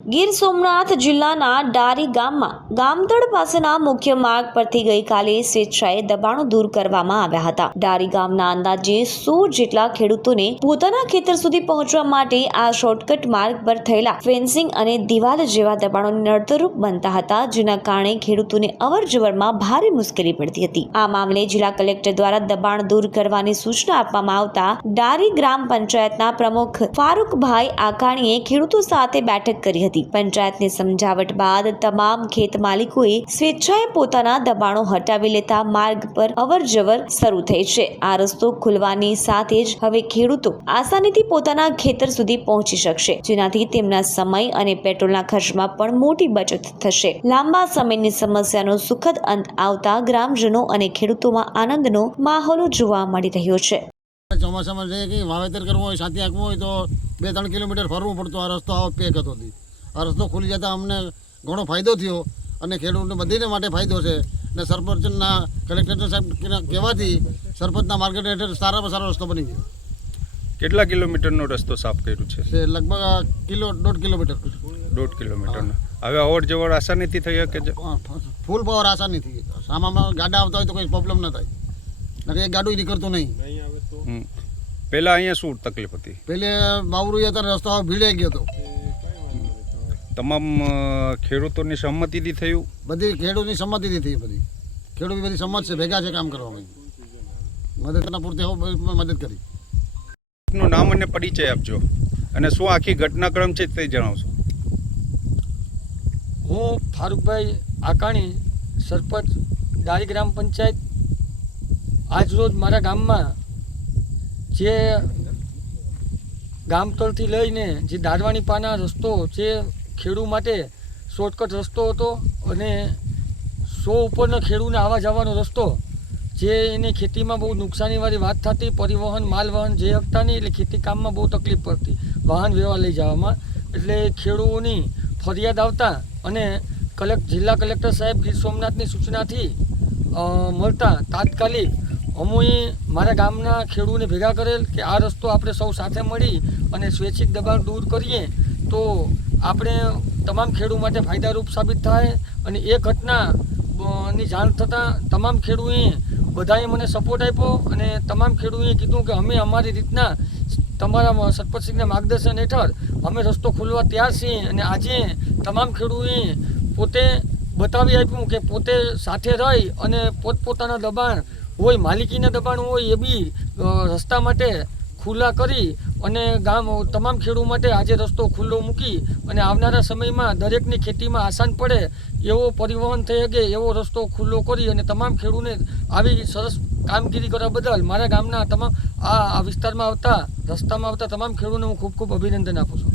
ગીર સોમનાથ જિલ્લાના ડારી ગામમાં ગામતળ પાસેના મુખ્ય માર્ગ પરથી ગઈકાલે સ્વેચ્છાએ દબાણો દૂર કરવામાં આવ્યા હતા। ડારી ગામના અંદાજે 100 જેટલા ખેડૂતોને પોતાના ખેતર સુધી પહોંચવા માટે આ શોર્ટકટ માર્ગ પર થયેલા ફેન્સિંગ અને દિવાલ જેવા દબાણો નડતરરૂપ બનતા હતા, જેના કારણે ખેડૂતોને અવરજવરમાં ભારે મુશ્કેલી પડતી હતી। આ મામલે જિલ્લા કલેક્ટર દ્વારા દબાણ દૂર કરવાની સૂચના આપવામાં આવતા ડારી ગ્રામ પંચાયતના પ્રમુખ ફારૂકભાઈ આકાણીએ ખેડૂતો સાથે બેઠક કરી હતી। પંચાયતની સમજાવટ બાદ તમામ ખેત માલિકોએ સ્વેચ્છાએ પોતાના દબાણો હટાવી લેતા માર્ગ પર અવરજવર શરૂ થઈ છે। આ રસ્તો ખુલવાની સાથે જ હવે ખેડૂતો આસાનીથી પોતાના ખેતર સુધી પહોંચી શકશે, જેનાથી તેમના સમય અને પેટ્રોલના ખર્ચમાં પણ મોટી બચત થશે। લાંબા સમયની સમસ્યાનો સુખદ અંત આવતા ગ્રામજનો અને ખેડૂતોમાં આનંદનો માહોલ જોવા મળી રહ્યો છે। ચોમાસામાં છે કે વાવેતર કરવું હોય, સાથી આંકવું હોય તો 2-3 કિલોમીટર ફરવું પડતું। આ રસ્તો આવો પેક હતો। આ રસ્તો ખુલી જતા અમને ઘણો ફાયદો થયો અને ખેડૂતોને બધીને માટે ફાયદો છે। અને સરપંચના કલેક્ટર સાહેબ કહેવાથી સરપંચના માર્કેટ હેઠળ સારામાં સારો રસ્તો બની ગયો। કેટલા કિલોમીટરનો રસ્તો સાફ કર્યું છે? લગભગ 1.5 કિલોમીટર। 1.5 કિલોમીટરનો। હવે અવર જવર આસાનીથી થઈ શકે છે? ફૂલ પાવર આસાનીથી। સામામાં ગાડા આવતા હોય તો કોઈ પ્રોબ્લેમ ન થાય, નકર એક ગાડું નીકળતું નહીં। પહેલા અહીંયા શું તકલીફ હતી? પહેલે બાવરું હતા, રસ્તો ભીડાઈ ગયો હતો। તમામ ખેડૂતોની સંમતિથી થયું? બધી ખેડૂતની સંમતિથી થઈ। ખેડૂત બધી સંમત છે, ભેગા છે કામ કરવામાં। મદદના પૂરતી મદદ કરી। નું નામ અને પરિચય આપજો અને શું આખી ઘટનાક્રમ છે તે જણાવશો। હું ફારૂકભાઈ આકાણી, સરપંચ ડારી ગ્રામ પંચાયત। આજરોજ મારા ગામમાં જે ગામતળથી લઈને જે દારવાણી પાના રસ્તો જે ખેડૂત માટે શોર્ટકટ રસ્તો હતો અને 100 ઉપરના ખેડૂતને આવવા જવાનો રસ્તો, જે એને ખેતીમાં બહુ નુકસાનીવાળી વાત થતી, પરિવહન માલવહન જે હકતા નહીં, એટલે ખેતી કામમાં બહુ તકલીફ પડતી વાહન વ્યવહાર લઈ જવામાં। એટલે ખેડૂતોની ફરિયાદ આવતા અને જિલ્લા કલેક્ટર સાહેબ ગીર સોમનાથની સૂચનાથી મળતા તાત્કાલિક અમોએ મારા ગામના ખેડૂતોને ભેગા કરેલ કે આ રસ્તો આપણે સૌ સાથે મળી અને સ્વૈચ્છિક દબાણ દૂર કરીએ તો આપણે તમામ ખેડૂત માટે ફાયદારૂપ સાબિત થાય। અને એ ઘટનાની જાણ થતાં તમામ ખેડૂતોએ બધાએ મને સપોર્ટ આપ્યો અને તમામ ખેડૂતોએ કીધું કે અમે અમારી રીતના તમારા સરપંચશ્રીના માર્ગદર્શન હેઠળ અમે રસ્તો ખોલવા તૈયાર છીએ। અને આજે તમામ ખેડૂતોએ પોતે બતાવી આપ્યું કે પોતે સાથે રહી અને પોતપોતાના દબાણ હોય, માલિકીના દબાણ હોય, એ બી રસ્તા માટે ખુલ્લા કરી અને તમામ ખેડૂત માટે આજે રસ્તો ખુલ્લો મૂકી અને આવનારા સમયમાં દરેકની ખેતીમાં આસાન પડે એવો પરિવહન થઈ શકે એવો રસ્તો ખુલ્લો કરી અને તમામ ખેડૂતને આવી સરસ કામગીરી કરવા બદલ મારા ગામના તમામ આ વિસ્તારમાં આવતા રસ્તામાં આવતા તમામ ખેડૂતોને હું ખૂબ ખૂબ અભિનંદન આપું છું।